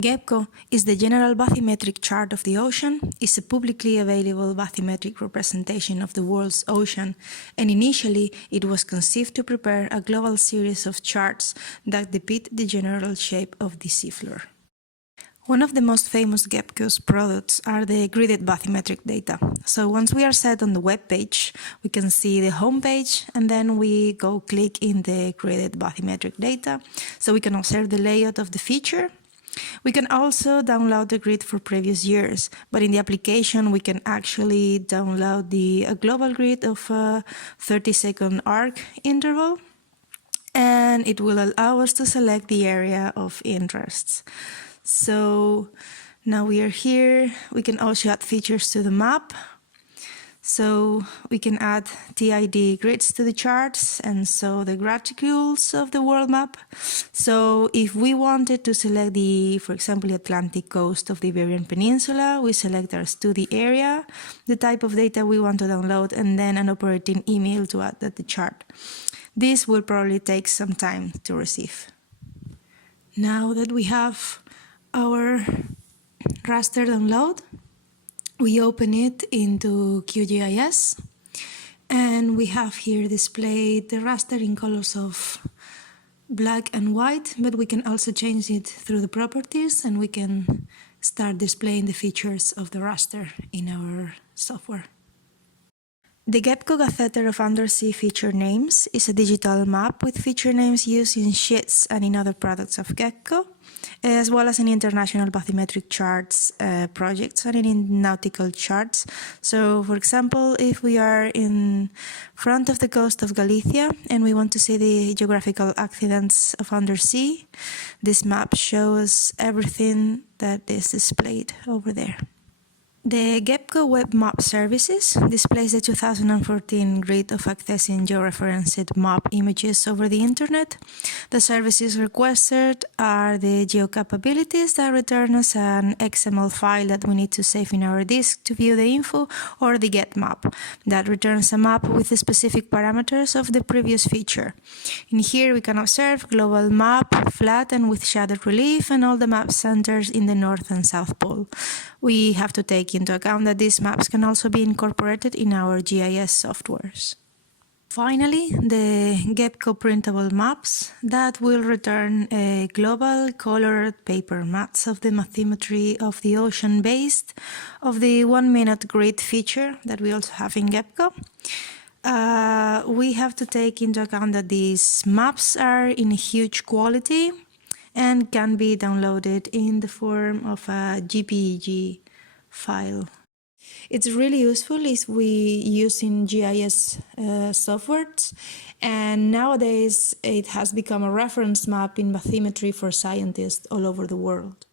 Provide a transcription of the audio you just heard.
GEBCO is the general bathymetric chart of the ocean. It's a publicly available bathymetric representation of the world's ocean, and initially it was conceived to prepare a global series of charts that depict the general shape of the seafloor. One of the most famous GEBCO's products are the gridded bathymetric data. So once we are set on the web page, we can see the home page, and then we go click in the gridded bathymetric data, so we can observe the layout of the feature. We can also download the grid for previous years, but in the application we can actually download a global grid of a 30-second arc interval, and it will allow us to select the area of interest. So now we are here. We can also add features to the map. So we can add TID grids to the charts and so the graticules of the world map. So if we wanted to select for example, the Atlantic coast of the Iberian Peninsula, we select our study area, the type of data we want to download, and then an operating email to add to the chart. This will probably take some time to receive. Now that we have our raster download, we open it into QGIS, and we have here displayed the raster in colors of black and white, but we can also change it through the properties, and we can start displaying the features of the raster in our software. The GEBCO Gazetteer of Undersea Feature Names is a digital map with feature names used in sheets and in other products of GEBCO, as well as in international bathymetric charts projects and in nautical charts. So, for example, if we are in front of the coast of Galicia and we want to see the geographical accidents of undersea, this map shows everything that is displayed over there. The GEBCO Web Map Services displays the 2014 grid of accessing georeferenced map images over the internet. The services requested are the geocapabilities that return us an XML file that we need to save in our disk to view the info, or the get map that returns a map with the specific parameters of the previous feature. In here we can observe global map, flat and with shadowed relief, and all the map centers in the North and South Pole. We have to take into account that these maps can also be incorporated in our GIS softwares. Finally, the GEBCO printable maps that will return a global colored paper maps of the bathymetry of the ocean based of the 1-minute grid feature that we also have in GEBCO. We have to take into account that these maps are in huge quality and can be downloaded in the form of a JPEG file. It's really useful if we use in GIS softwares, and nowadays it has become a reference map in bathymetry for scientists all over the world.